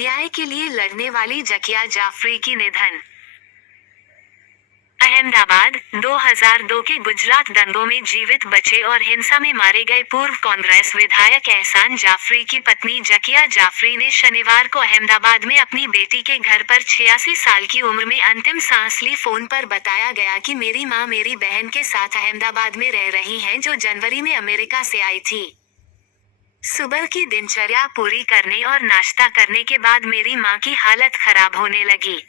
न्याय के लिए लड़ने वाली जकिया जाफरी की निधन। अहमदाबाद, 2002 के गुजरात दंगों में जीवित बचे और हिंसा में मारे गए पूर्व कांग्रेस विधायक एहसान जाफरी की पत्नी जकिया जाफरी ने शनिवार को अहमदाबाद में अपनी बेटी के घर पर 86 साल की उम्र में अंतिम सांस ली। फोन पर बताया गया कि मेरी मां मेरी बहन के साथ अहमदाबाद में रह रही हैं, जो जनवरी में अमेरिका से आई थी। सुबह की दिनचर्या पूरी करने और नाश्ता करने के बाद मेरी मां की हालत खराब होने लगी।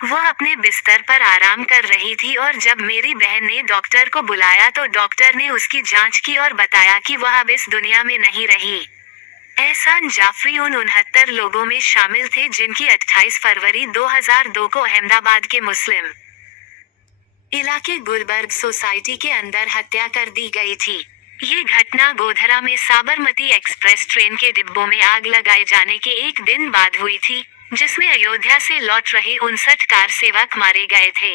वह अपने बिस्तर पर आराम कर रही थी और जब मेरी बहन ने डॉक्टर को बुलाया तो डॉक्टर ने उसकी जांच की और बताया कि वह अब इस दुनिया में नहीं रही। एहसान जाफरी उन 69 लोगों में शामिल थे जिनकी 28 फरवरी 2002 को अहमदाबाद के मुस्लिम इलाके गुलबर्ग सोसाइटी के अंदर हत्या कर दी गई थी। ये घटना गोधरा में साबरमती एक्सप्रेस ट्रेन के डिब्बों में आग लगाए जाने के एक दिन बाद हुई थी, जिसमें अयोध्या से लौट रहे 59 कार सेवक मारे गए थे।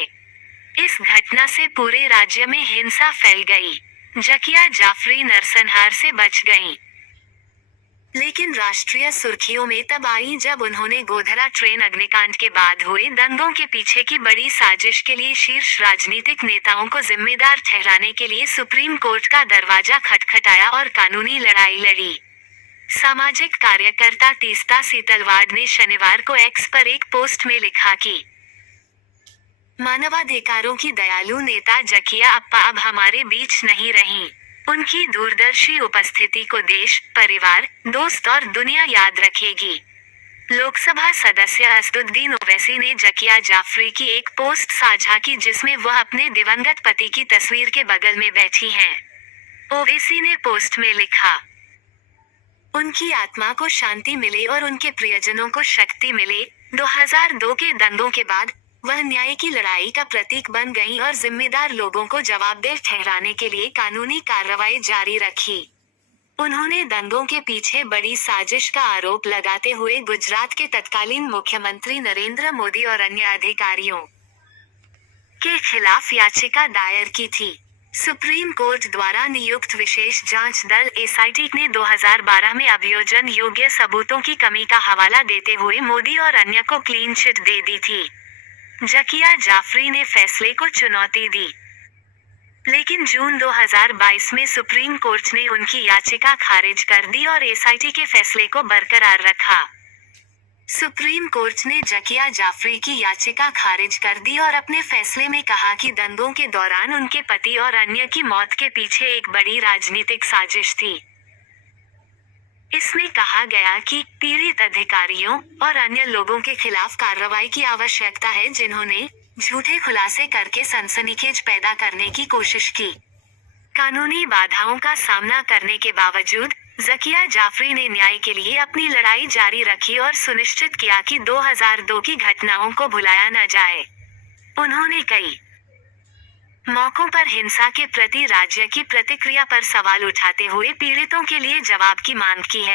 इस घटना से पूरे राज्य में हिंसा फैल गई। जकिया जाफरी नरसंहार से बच गईं। लेकिन राष्ट्रीय सुर्खियों में तब आई जब उन्होंने गोधरा ट्रेन अग्निकांड के बाद हुए दंगों के पीछे की बड़ी साजिश के लिए शीर्ष राजनीतिक नेताओं को जिम्मेदार ठहराने के लिए सुप्रीम कोर्ट का दरवाजा खटखटाया और कानूनी लड़ाई लड़ी। सामाजिक कार्यकर्ता तीस्ता सीतलवाड़ ने शनिवार को एक्स पर एक पोस्ट में लिखा कि मानवाधिकारों की दयालु नेता जकिया अप्पा अब हमारे बीच नहीं रहीं। उनकी दूरदर्शी उपस्थिति को देश, परिवार, दोस्त और दुनिया याद रखेगी। लोकसभा सदस्य असदुद्दीन ओवैसी ने जकिया जाफरी की एक पोस्ट साझा की जिसमें वह अपने दिवंगत पति की तस्वीर के बगल में बैठी हैं। ओवैसी ने पोस्ट में लिखा, उनकी आत्मा को शांति मिले और उनके प्रियजनों को शक्ति मिले। 2002 के दंगों के बाद वह न्याय की लड़ाई का प्रतीक बन गईं और जिम्मेदार लोगों को जवाबदेह ठहराने के लिए कानूनी कार्रवाई जारी रखी। उन्होंने दंगों के पीछे बड़ी साजिश का आरोप लगाते हुए गुजरात के तत्कालीन मुख्यमंत्री नरेंद्र मोदी और अन्य अधिकारियों के खिलाफ याचिका दायर की थी। सुप्रीम कोर्ट द्वारा नियुक्त विशेष जांच दल एसआईटी ने 2012 में अभियोजन योग्य सबूतों की कमी का हवाला देते हुए मोदी और अन्य को क्लीन चिट दे दी थी। जकिया जाफरी ने फैसले को चुनौती दी, लेकिन जून 2022 में सुप्रीम कोर्ट ने उनकी याचिका खारिज कर दी और एसआईटी के फैसले को बरकरार रखा। सुप्रीम कोर्ट ने जकिया जाफरी की याचिका खारिज कर दी और अपने फैसले में कहा कि दंगों के दौरान उनके पति और अन्य की मौत के पीछे एक बड़ी राजनीतिक साजिश थी। इसमें कहा गया कि पीड़ित अधिकारियों और अन्य लोगों के खिलाफ कार्रवाई की आवश्यकता है जिन्होंने झूठे खुलासे करके सनसनीखेज पैदा करने की कोशिश की। कानूनी बाधाओं का सामना करने के बावजूद जकिया जाफरी ने न्याय के लिए अपनी लड़ाई जारी रखी और सुनिश्चित किया कि 2002 की घटनाओं को भुलाया न जाए। उन्होंने कई मौकों पर हिंसा के प्रति राज्य की प्रतिक्रिया पर सवाल उठाते हुए पीड़ितों के लिए जवाब की मांग की है।